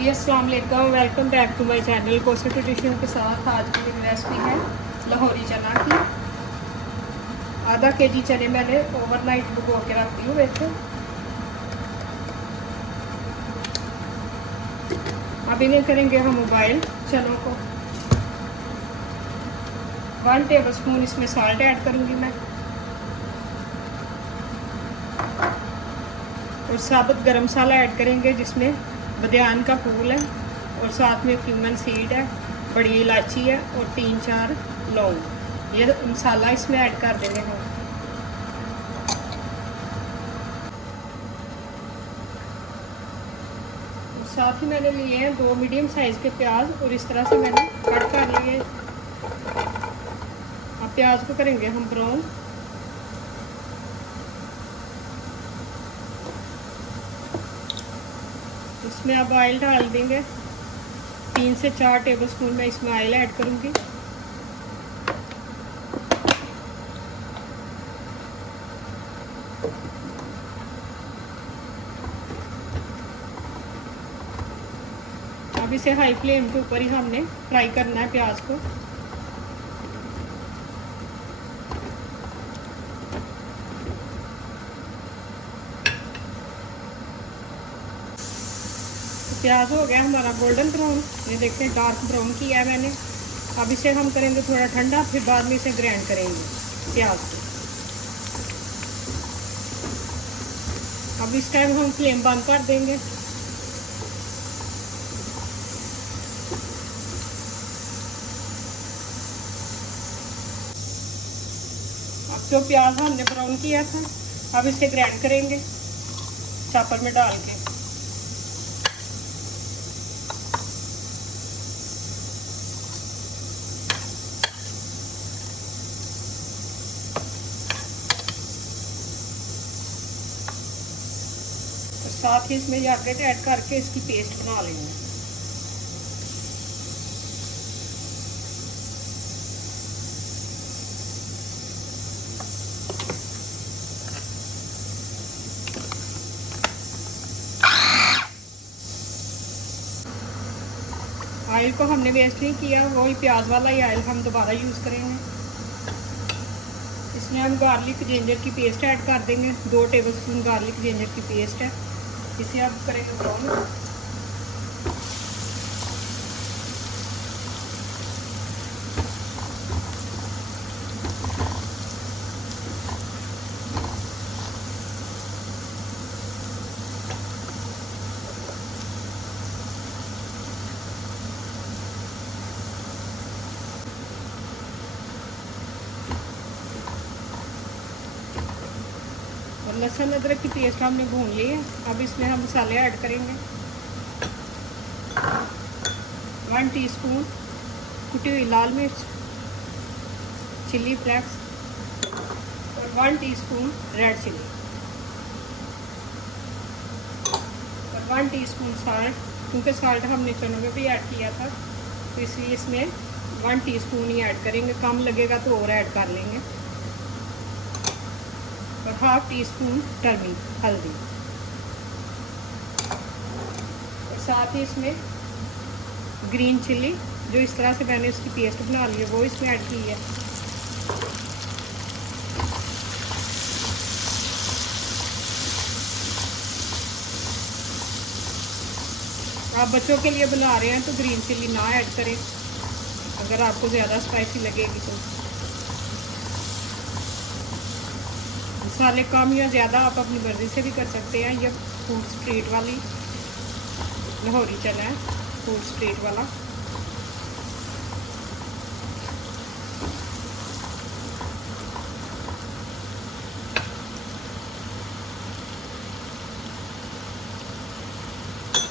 जी अस्सलाम वालेकुम, welcome back to my channel coaster tradition के साथ। आज की मेरी रेसिपी है लाहौरी चना की। आधा केजी चने मैंने ओवरनाइट भिगो के रख दी हुए थे। अब इन्हें करेंगे हम बॉयल चनों को। 1 टेबल स्पून इसमें साल्ट ऐड करूँगी मैं, और साबुत गरम मसाला ऐड करेंगे जिसमें बदियान का फूल है और साथ में क्यूमन सीड है, बड़ी इलायची है और 3-4 लौंग। ये मसाला इसमें ऐड कर देंगे हम। और साथ ही मैंने लिए हैं 2 मीडियम साइज़ के प्याज और इस तरह से मैंने कट कर लिए। अब प्याज को करेंगे हम ब्राउन। इसमें अब ऑयल डाल देंगे। 3 से 4 टेबल स्पून मैं इसमें ऑयल ऐड करूँगी। अब इसे हाई फ्लेम के ऊपर ही हमने फ्राई करना है प्याज को। प्याज हो गया हमारा गोल्डन ब्राउन, ये देखते हैं डार्क ब्राउन किया है मैंने। अब इसे हम करेंगे थोड़ा ठंडा, फिर बाद में इसे ग्राइंड करेंगे प्याज को। अब इस टाइम हम फ्लेम बंद कर देंगे। अब जो प्याज हमने ब्राउन किया था, अब इसे ग्राइंड करेंगे चॉपर में डाल के। साथ ही इसमें यागरेट ऐड करके इसकी पेस्ट बना लेंगे। ऑयल को हमने वेस्ट नहीं किया, वही प्याज वाला ही ऑयल हम दोबारा यूज़ करेंगे। इसमें हम गार्लिक जिंजर की पेस्ट ऐड कर देंगे। 2 टेबल स्पून गार्लिक जिंजर की पेस्ट है, इसे अब करेंगे ब्राउन। और लहसुन अदरक की पेस्ट हमने भून ली है। अब इसमें हम मसाले ऐड करेंगे। 1 टीस्पून कुटी हुई लाल मिर्च, चिली फ्लेक्स और 1 टीस्पून रेड चिली और 1 टीस्पून साल्ट। क्योंकि साल्ट हमने चनों में भी ऐड किया था, तो इसलिए इसमें 1 टीस्पून ही ऐड करेंगे। कम लगेगा तो और ऐड कर लेंगे। और 1/2 टीस्पून टर्मरिक हल्दी, और साथ ही इसमें ग्रीन चिल्ली, जो इस तरह से मैंने उसकी पेस्ट बना ली है, वो इसमें ऐड की है। आप बच्चों के लिए बना रहे हैं तो ग्रीन चिल्ली ना ऐड करें, अगर आपको ज़्यादा स्पाइसी लगेगी तो। मसाले कम या ज़्यादा आप अपनी मर्ज़ी से भी कर सकते हैं। यह फूड स्ट्रीट वाली लाहौरी चना है, फूड स्ट्रीट वाला।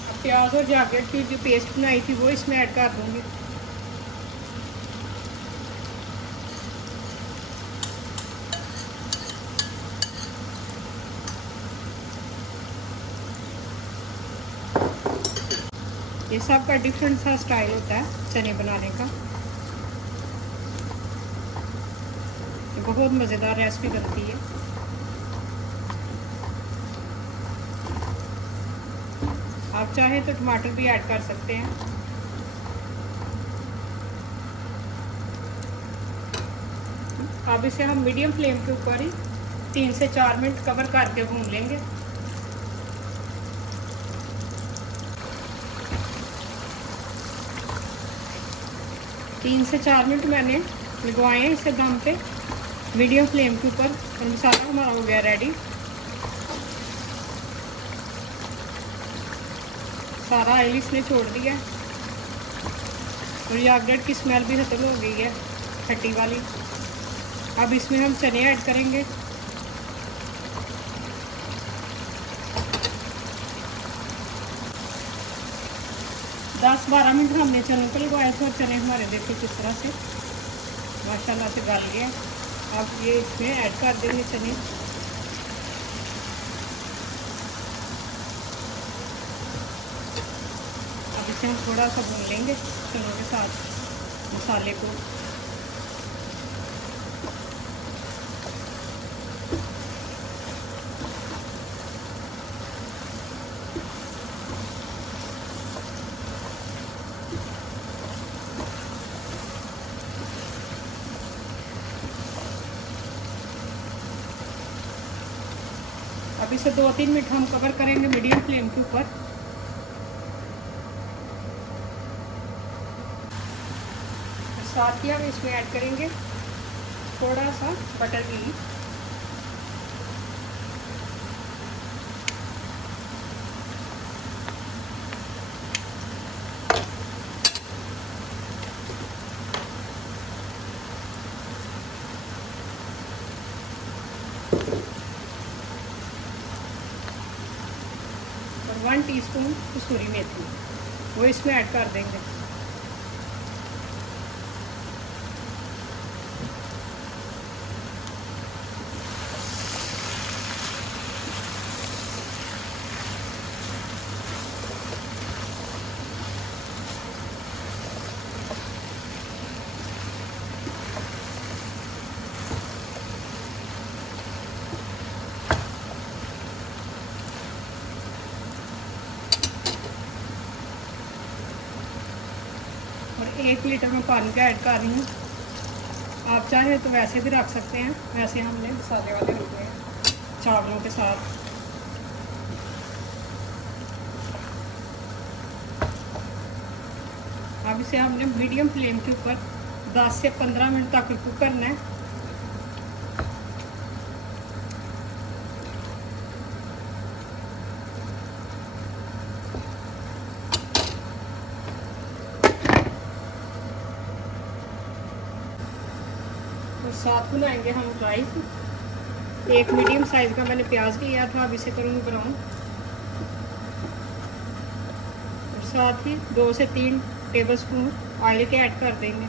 अब प्याज और जागेट की जो पेस्ट बनाई थी वो इसमें ऐड कर दूँगी। ये सब का डिफरेंट सा स्टाइल होता है चने बनाने का। ये बहुत मज़ेदार रेसिपी बनती है। आप चाहें तो टमाटर भी ऐड कर सकते हैं। अब इसे हम मीडियम फ्लेम के ऊपर ही 3 से 4 मिनट कवर करके भून लेंगे। तीन से 4 मिनट मैंने लगवाए हैं इसे दम पे मीडियम फ्लेम के ऊपर, और मसाला हमारा हो गया रेडी। सारा ऑयल इसने छोड़ दिया और यागरेट की स्मेल भी खत्म हो गई है, खट्टी वाली। अब इसमें हम चने ऐड करेंगे। दस 12 मिनट हमने चनों को लगवाए थे और चने हमारे देखिए किस तरह से माशाल्लाह से गल गए। अब ये इसमें ऐड कर देंगे चने। अब इसे हम थोड़ा सा भून लेंगे चनों के साथ मसाले को। अब इसे 2-3 मिनट हम कवर करेंगे मीडियम फ्लेम के ऊपर। साथ ही हम इसमें ऐड करेंगे थोड़ा सा बटर घी। और 1 टीस्पून कसूरी मेथी वो इसमें ऐड कर देंगे। और 1 लीटर में पानी का ऐड कर रही हूँ। आप चाहें तो वैसे भी रख सकते हैं, वैसे हमने मसाले वाले रखे हैं चावलों के साथ। अब इसे हमने मीडियम फ्लेम के ऊपर 10 से 15 मिनट तक कुक करना है। और साथ बनाएंगे हम राइस। एक मीडियम साइज़ का मैंने प्याज लिया था, अब इसे करूँगी ब्राउन। और साथ ही 2 से 3 टेबलस्पून ऑयल के ऐड कर देंगे।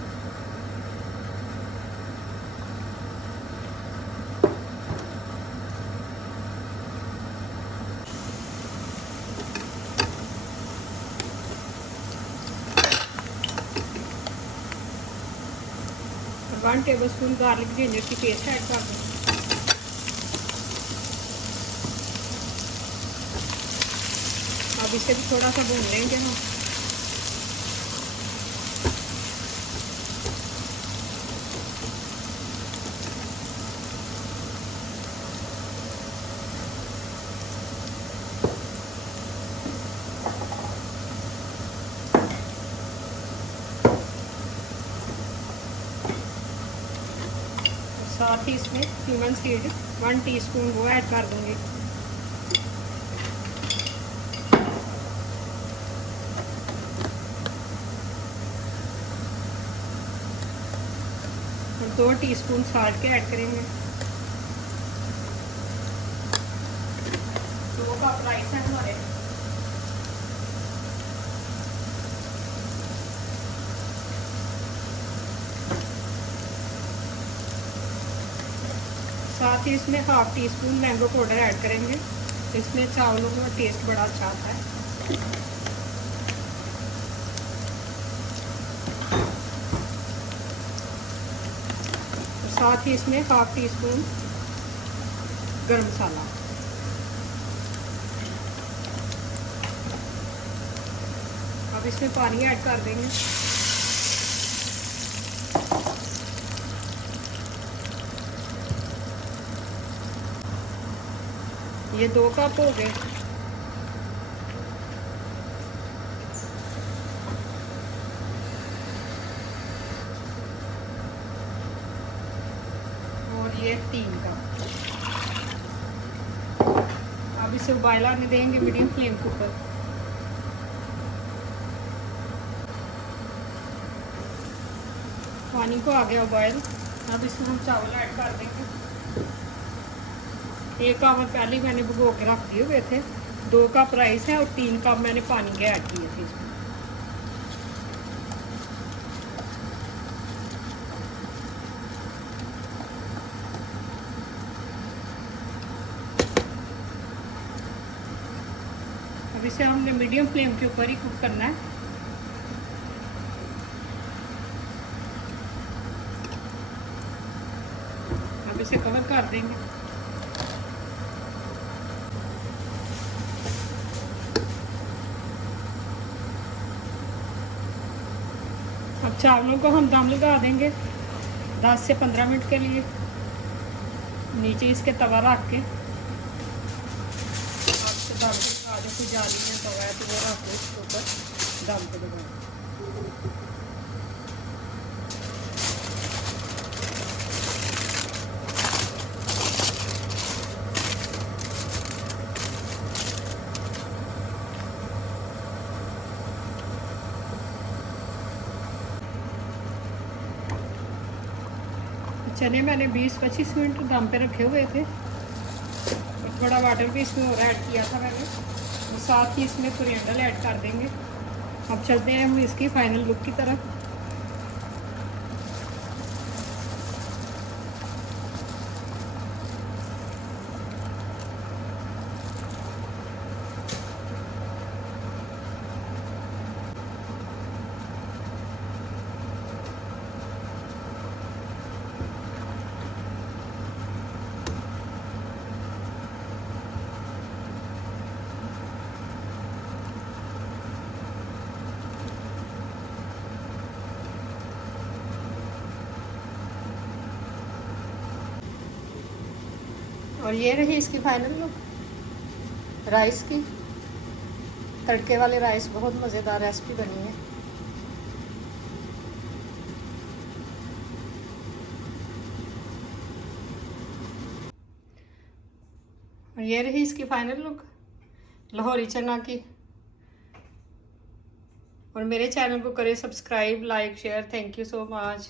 और 1 टेबलस्पून गार्लिक जिंजर की पेस्ट ऐड कर देंगे। अब इसे भी थोड़ा सा भून लेंगे हम। साथ ही इसमें क्यूमन सीड 1 टीस्पून वो ऐड कर दूंगी। और 2 टीस्पून साल्ट के ऐड करेंगे। 2 कप राइस है हमारे। साथ ही इसमें 1/2 टीस्पून मैंगो पाउडर ऐड करेंगे। इसमें चावलों का टेस्ट बड़ा अच्छा आता है। साथ ही इसमें 1/2 टीस्पून गरम मसाला। अब इसमें पानी ऐड कर देंगे। ये 2 कप हो गए। और ये 3 कप। अब इसे उबाल आने देंगे मीडियम फ्लेम के ऊपर। पानी को आ गया उबाल। अब इसमें हम चावल ऐड कर देंगे। 1 आवर पहले मैंने भिगो के रख दिए हुए थे। 2 कप राइस है और 3 कप मैंने पानी के ऐड किए थे इसमें। अब इसे हमने मीडियम फ्लेम के ऊपर ही कुक करना है। अब इसे कवर कर देंगे। अब चावलों को हम दम लगा देंगे 10 से 15 मिनट के लिए। नीचे इसके तवा रख के दम के लगा दो। कोई जाली में तवा है तो वो रख दो इसके ऊपर दम पे लगा। चने मैंने 20-25 मिनट दम पे रखे हुए थे और थोड़ा वाटर भी इसमें और ऐड किया था मैंने। और साथ ही इसमें कोरिएंडर ऐड कर देंगे। अब चलते हैं हम इसकी फाइनल लुक की तरफ। और ये रही इसकी फाइनल लुक राइस की। तड़के वाले राइस बहुत मज़ेदार रेसिपी बनी है। और ये रही इसकी फाइनल लुक लाहौरी चना की। और मेरे चैनल को करें subscribe, like, share. Thank you so much.